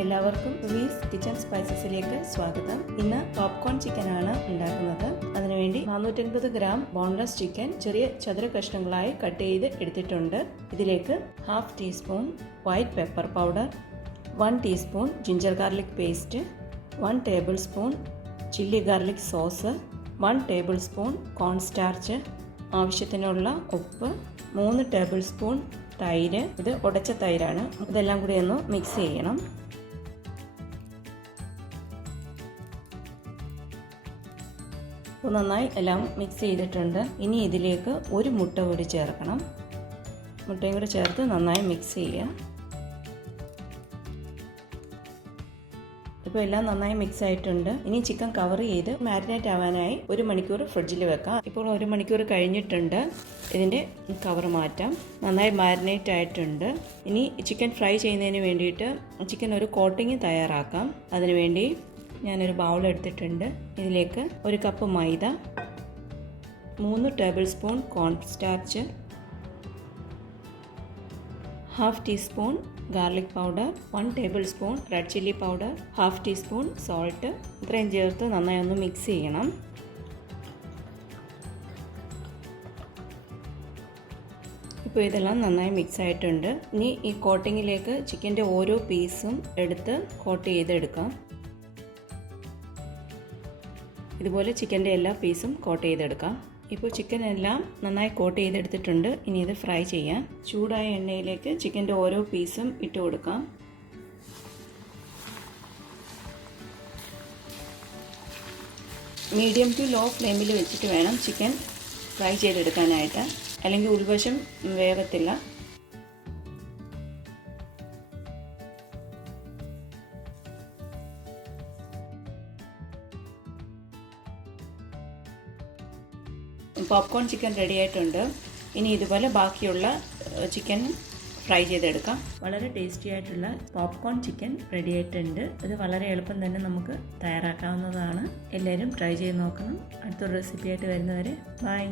എല്ലാവർക്കും റുവീസ് കിച്ചൺ സ്പൈസസിലേക്ക് സ്വാഗതം. ഇന്ന് പോപ്കോൺ ചിക്കൻ ആണ് ഉണ്ടാക്കുന്നത്. അതിനുവേണ്ടി 450 ഗ്രാം ബോൺലെസ് ചിക്കൻ ചെറിയ ചതുര കഷ്ണങ്ങളായി കട്ട് ചെയ്ത് എടുത്തിട്ടുണ്ട്. ഇതിലേക്ക് 1/2 teaspoon white pepper powder, 1 teaspoon ginger garlic paste, 1 table spoon chilli garlic sauce, 1 table spoon cornstarch, ആവശ്യത്തിനുള്ള ഉപ്പ്, 3 ടേബിൾ സ്പൂൺ തൈര്. ഇത് ഉടച്ച തൈരാണ്. ഇതെല്ലാം കൂടി ഒന്ന് മിക്സ് ചെയ്യണം. നന്നായി എല്ലാം മിക്സ് ചെയ്തിട്ടുണ്ട്. ഇനി ഇതിലേക്ക് ഒരു മുട്ട കൂടി ചേർക്കണം. മുട്ടയും കൂടി ചേർത്ത് നന്നായി മിക്സ് ചെയ്യുക. ഇപ്പോൾ എല്ലാം നന്നായി മിക്സ് ആയിട്ടുണ്ട്. ഇനി ചിക്കൻ കവർ ചെയ്ത് മാരിനേറ്റ് ആവാനായി 1 മണിക്കൂർ ഫ്രിഡ്ജിൽ വെക്കാം. ഇപ്പോൾ 1 മണിക്കൂർ കഴിഞ്ഞിട്ടുണ്ട്. ഇതിൻ്റെ കവർ മാറ്റാം. നന്നായി മാരിനേറ്റ് ആയിട്ടുണ്ട്. ഇനി ചിക്കൻ ഫ്രൈ ചെയ്യുന്നതിന് വേണ്ടിയിട്ട് ചിക്കൻ ഒരു കോട്ടിങ് തയ്യാറാക്കാം. അതിനുവേണ്ടി ഞാനൊരു ബൗൾ എടുത്തിട്ടുണ്ട്. ഇതിലേക്ക് 1 കപ്പ് മൈദ, 3 table spoon cornstarch, 1/2 teaspoon garlic powder, 1 table spoon red chilli powder, 1/2 teaspoon salt. ഇത്രയും ചേർത്ത് നന്നായി ഒന്ന് മിക്സ് ചെയ്യണം. ഇപ്പോൾ ഇതെല്ലാം നന്നായി മിക്സ് ആയിട്ടുണ്ട്. ഇനി ഈ കോട്ടിങ്ങിലേക്ക് ചിക്കൻ്റെ ഓരോ പീസും എടുത്ത് കോട്ട് ചെയ്തെടുക്കാം. ഇതുപോലെ ചിക്കൻ്റെ എല്ലാ പീസും കോട്ട് ചെയ്തെടുക്കാം. ഇപ്പോൾ ചിക്കൻ എല്ലാം നന്നായി കോട്ട് ചെയ്തെടുത്തിട്ടുണ്ട്. ഇനി ഇത് ഫ്രൈ ചെയ്യാം. ചൂടായ എണ്ണയിലേക്ക് ചിക്കൻ്റെ ഓരോ പീസും ഇട്ട് കൊടുക്കാം. മീഡിയം ടു ലോ ഫ്ലെയിമിൽ വെച്ചിട്ട് വേണം ചിക്കൻ ഫ്രൈ ചെയ്തെടുക്കാനായിട്ട്, അല്ലെങ്കിൽ ഉൾവശം വേവത്തില്ല. പോപ്കോൺ ചിക്കൻ റെഡി ആയിട്ടുണ്ട്. ഇനി ഇതുപോലെ ബാക്കിയുള്ള ചിക്കൻ ഫ്രൈ ചെയ്തെടുക്കാം. വളരെ ടേസ്റ്റി ആയിട്ടുള്ള പോപ്കോൺ ചിക്കൻ റെഡി ആയിട്ടുണ്ട്. ഇത് വളരെ എളുപ്പം തന്നെ നമുക്ക് തയ്യാറാക്കാവുന്നതാണ്. എല്ലാവരും ട്രൈ ചെയ്ത് നോക്കണം. അടുത്തൊരു റെസിപ്പി ആയിട്ട് വരുന്നവരെ ബൈ.